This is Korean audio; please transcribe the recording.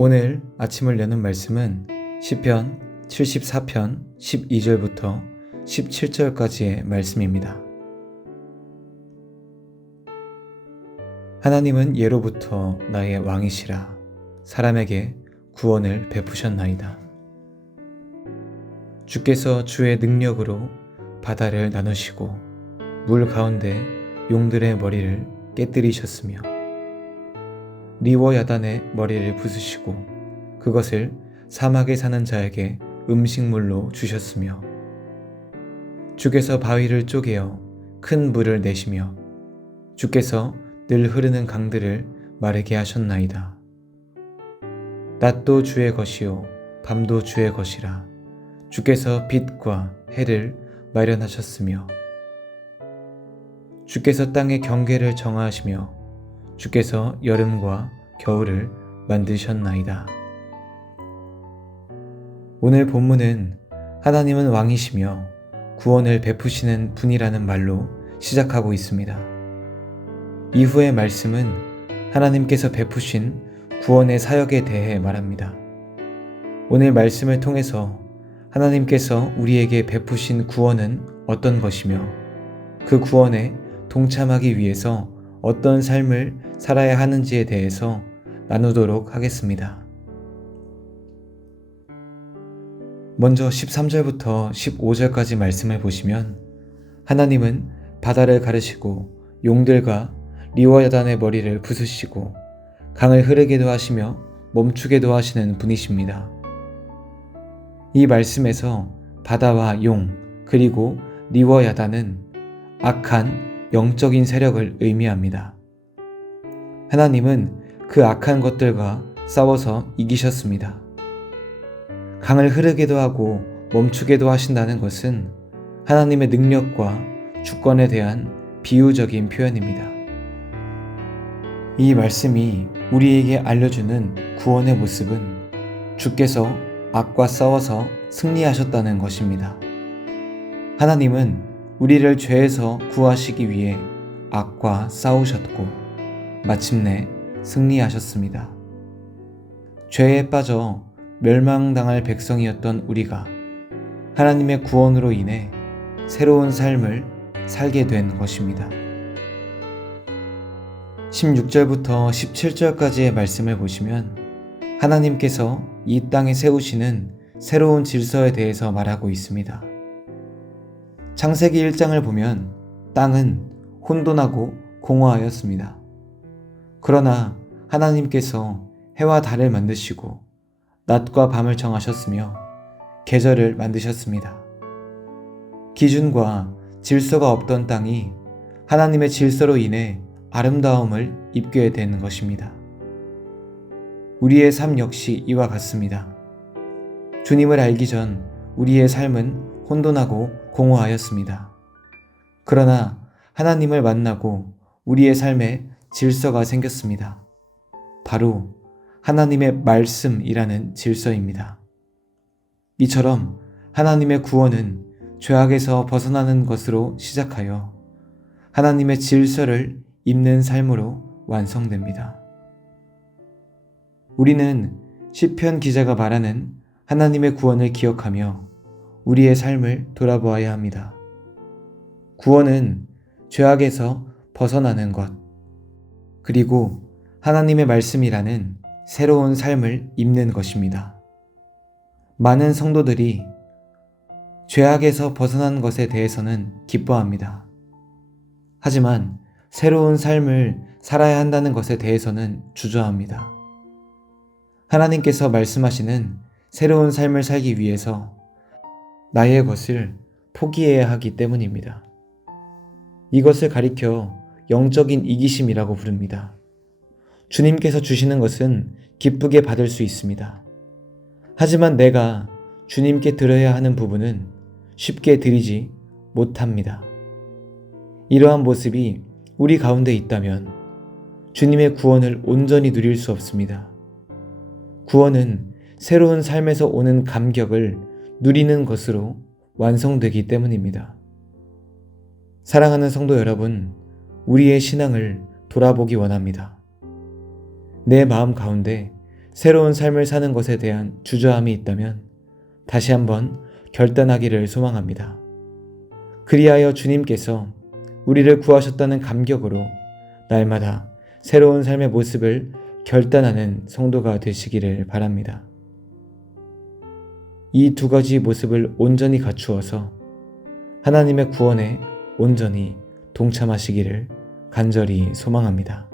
오늘 아침을 여는 말씀은 시편 74편 12절부터 17절까지의 말씀입니다. 하나님은 예로부터 나의 왕이시라. 사람에게 구원을 베푸셨나이다. 주께서 주의 능력으로 바다를 나누시고 물 가운데 용들의 머리를 깨뜨리셨으며 리워야단의 머리를 부수시고 그것을 사막에 사는 자에게 음식물로 주셨으며 주께서 바위를 쪼개어 큰 물을 내시며 주께서 늘 흐르는 강들을 마르게 하셨나이다. 낮도 주의 것이요 밤도 주의 것이라. 주께서 빛과 해를 마련하셨으며 주께서 땅의 경계를 정하시며 주께서 여름과 겨울을 만드셨나이다. 오늘 본문은 하나님은 왕이시며 구원을 베푸시는 분이라는 말로 시작하고 있습니다. 이후의 말씀은 하나님께서 베푸신 구원의 사역에 대해 말합니다. 오늘 말씀을 통해서 하나님께서 우리에게 베푸신 구원은 어떤 것이며 그 구원에 동참하기 위해서 어떤 삶을 살아야 하는지에 대해서 나누도록 하겠습니다. 먼저 13절부터 15절까지 말씀을 보시면 하나님은 바다를 가르시고 용들과 리워야단의 머리를 부수시고 강을 흐르게도 하시며 멈추게도 하시는 분이십니다. 이 말씀에서 바다와 용 그리고 리워야단은 악한 영적인 세력을 의미합니다. 하나님은 그 악한 것들과 싸워서 이기셨습니다. 강을 흐르게도 하고 멈추게도 하신다는 것은 하나님의 능력과 주권에 대한 비유적인 표현입니다. 이 말씀이 우리에게 알려주는 구원의 모습은 주께서 악과 싸워서 승리하셨다는 것입니다. 하나님은 우리를 죄에서 구하시기 위해 악과 싸우셨고 마침내 승리하셨습니다. 죄에 빠져 멸망당할 백성이었던 우리가 하나님의 구원으로 인해 새로운 삶을 살게 된 것입니다. 16절부터 17절까지의 말씀을 보시면 하나님께서 이 땅에 세우시는 새로운 질서에 대해서 말하고 있습니다. 창세기 1장을 보면 땅은 혼돈하고 공허하였습니다. 그러나 하나님께서 해와 달을 만드시고 낮과 밤을 정하셨으며 계절을 만드셨습니다. 기준과 질서가 없던 땅이 하나님의 질서로 인해 아름다움을 입게 되는 것입니다. 우리의 삶 역시 이와 같습니다. 주님을 알기 전 우리의 삶은 혼돈하고 공허하였습니다. 그러나 하나님을 만나고 우리의 삶에 질서가 생겼습니다. 바로 하나님의 말씀이라는 질서입니다. 이처럼 하나님의 구원은 죄악에서 벗어나는 것으로 시작하여 하나님의 질서를 입는 삶으로 완성됩니다. 우리는 시편 기자가 말하는 하나님의 구원을 기억하며 우리의 삶을 돌아보아야 합니다. 구원은 죄악에서 벗어나는 것, 그리고 하나님의 말씀이라는 새로운 삶을 입는 것입니다. 많은 성도들이 죄악에서 벗어난 것에 대해서는 기뻐합니다. 하지만 새로운 삶을 살아야 한다는 것에 대해서는 주저합니다. 하나님께서 말씀하시는 새로운 삶을 살기 위해서 나의 것을 포기해야 하기 때문입니다. 이것을 가리켜 영적인 이기심이라고 부릅니다. 주님께서 주시는 것은 기쁘게 받을 수 있습니다. 하지만 내가 주님께 드려야 하는 부분은 쉽게 드리지 못합니다. 이러한 모습이 우리 가운데 있다면 주님의 구원을 온전히 누릴 수 없습니다. 구원은 새로운 삶에서 오는 감격을 누리는 것으로 완성되기 때문입니다. 사랑하는 성도 여러분, 우리의 신앙을 돌아보기 원합니다. 내 마음 가운데 새로운 삶을 사는 것에 대한 주저함이 있다면 다시 한번 결단하기를 소망합니다. 그리하여 주님께서 우리를 구하셨다는 감격으로 날마다 새로운 삶의 모습을 결단하는 성도가 되시기를 바랍니다. 이 두 가지 모습을 온전히 갖추어서 하나님의 구원에 온전히 동참하시기를 간절히 소망합니다.